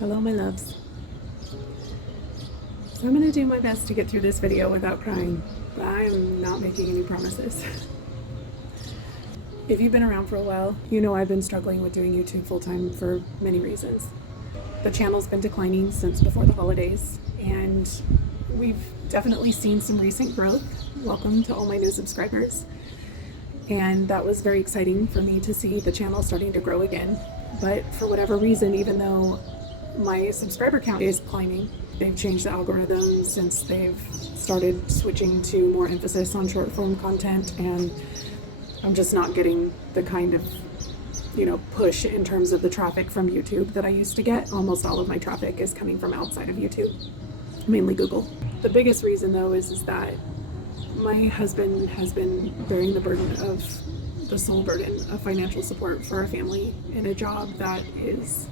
Hello, my loves. So I'm going to do my best to get through this video without crying, but I'm not making any promises. If you've been around for a while, you know I've been struggling with doing YouTube full-time for many reasons. The channel's been declining since before the holidays, and we've definitely seen some recent growth. Welcome to all my new subscribers. And that was very exciting for me to see the channel starting to grow again. But for whatever reason, even though my subscriber count is climbing, they've changed the algorithm since they've started switching to more emphasis on short form content, and I'm just not getting the kind of, push in terms of the traffic from YouTube that I used to get. Almost all of my traffic is coming from outside of YouTube, mainly Google. The biggest reason though is that my husband has been bearing the burden of the sole burden of financial support for our family in a job that is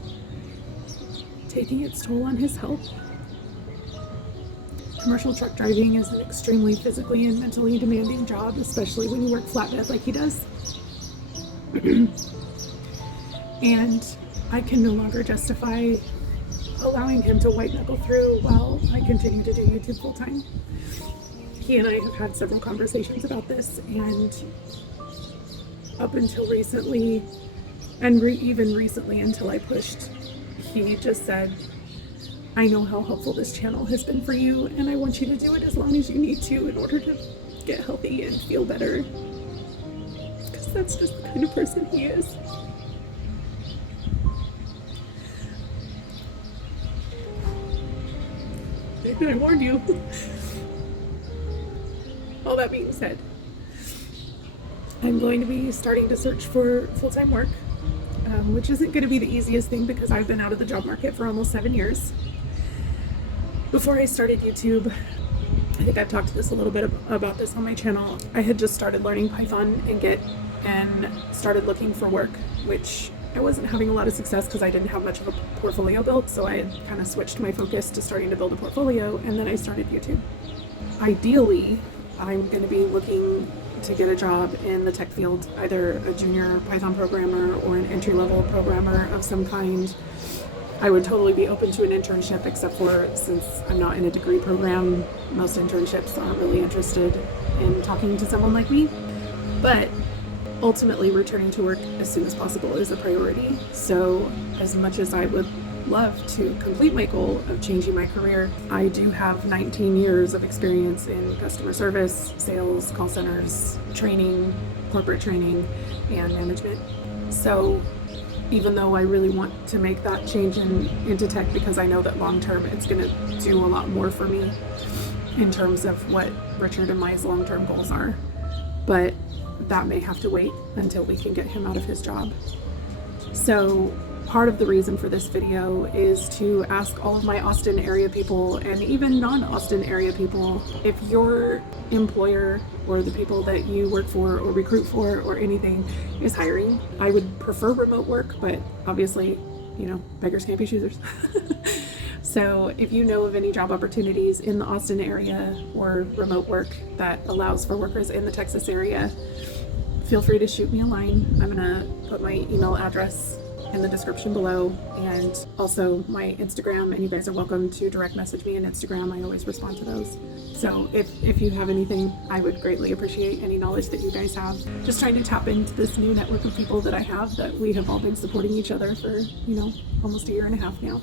taking its toll on his health. Commercial truck driving is an extremely physically and mentally demanding job, especially when you work flatbed like he does. And I can no longer justify allowing him to white knuckle through while I continue to do YouTube full time. He and I have had several conversations about this, and up until recently, and even recently until I pushed, he just said, I know how helpful this channel has been for you, and I want you to do it as long as you need to in order to get healthy and feel better. Because that's just the kind of person he is. I warned you. All that being said, I'm going to be starting to search for full-time work, which isn't going to be the easiest thing because I've been out of the job market for almost 7 years. Before I started YouTube, I think I've talked to this a little bit about this on my channel, I had just started learning Python and Git and started looking for work, which I wasn't having a lot of success because I didn't have much of a portfolio built, so I had kind of switched my focus to starting to build a portfolio, and then I started YouTube. Ideally, I'm going to be looking to get a job in the tech field, either a junior Python programmer or an entry-level programmer of some kind. I would totally be open to an internship, except for since I'm not in a degree program, most internships aren't really interested in talking to someone like me. But ultimately, returning to work as soon as possible is a priority. So as much as I would love to complete my goal of changing my career, I do have 19 years of experience in customer service, sales, call centers, training, corporate training, and management. So even though I really want to make that change into tech, because I know that long term it's going to do a lot more for me in terms of what Richard and my long-term goals are, but that may have to wait until we can get him out of his job. So part of the reason for this video is to ask all of my Austin area people, and even non-Austin area people, if your employer or the people that you work for or recruit for or anything is hiring. I would prefer remote work, but obviously, beggars can't be choosers. So if you know of any job opportunities in the Austin area or remote work that allows for workers in the Texas area, feel free to shoot me a line. I'm gonna put my email address in the description below, and also my Instagram, and you guys are welcome to direct message me on Instagram. I always respond to those. So if you have anything, I would greatly appreciate any knowledge that you guys have. Just trying to tap into this new network of people that I have, that we have all been supporting each other for, almost a year and a half now.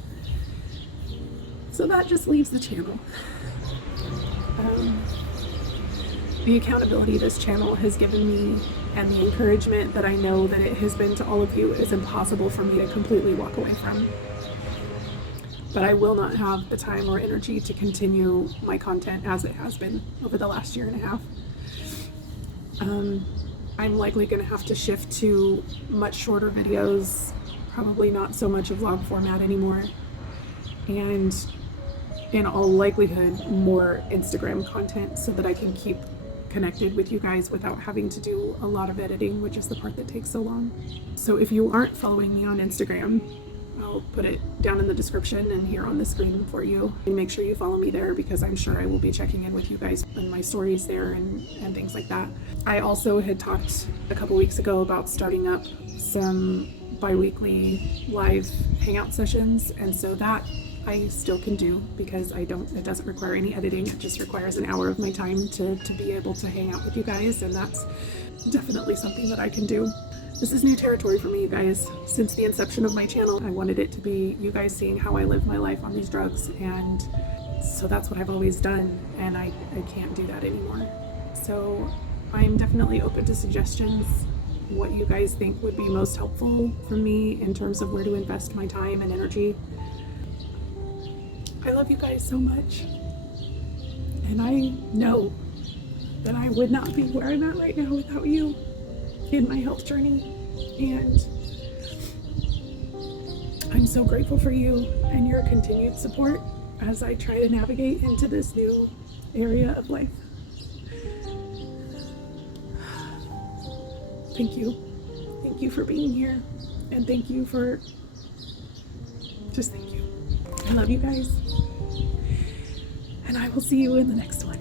So that just leaves the channel. The accountability this channel has given me, and the encouragement that I know that it has been to all of you, is impossible for me to completely walk away from. But I will not have the time or energy to continue my content as it has been over the last year and a half. I'm likely going to have to shift to much shorter videos, probably not so much a vlog format anymore, and in all likelihood more Instagram content, so that I can keep connected with you guys without having to do a lot of editing, which is the part that takes so long. So if you aren't following me on Instagram, I'll put it down in the description and here on the screen for you, and make sure you follow me there, because I'm sure I will be checking in with you guys and my stories there and things like that. I also had talked a couple weeks ago about starting up some bi-weekly live hangout sessions, and so that I still can do because it doesn't require any editing. It just requires an hour of my time to be able to hang out with you guys, and that's definitely something that I can do. This is new territory for me, you guys. Since the inception of my channel, I wanted it to be you guys seeing how I live my life on these drugs, and so that's what I've always done, and I can't do that anymore. So I'm definitely open to suggestions, what you guys think would be most helpful for me in terms of where to invest my time and energy. I love you guys so much, and I know that I would not be where I'm at right now without you in my health journey, and I'm so grateful for you and your continued support as I try to navigate into this new area of life. Thank you. Thank you for being here, and thank you for thank you. I love you guys, and I will see you in the next one.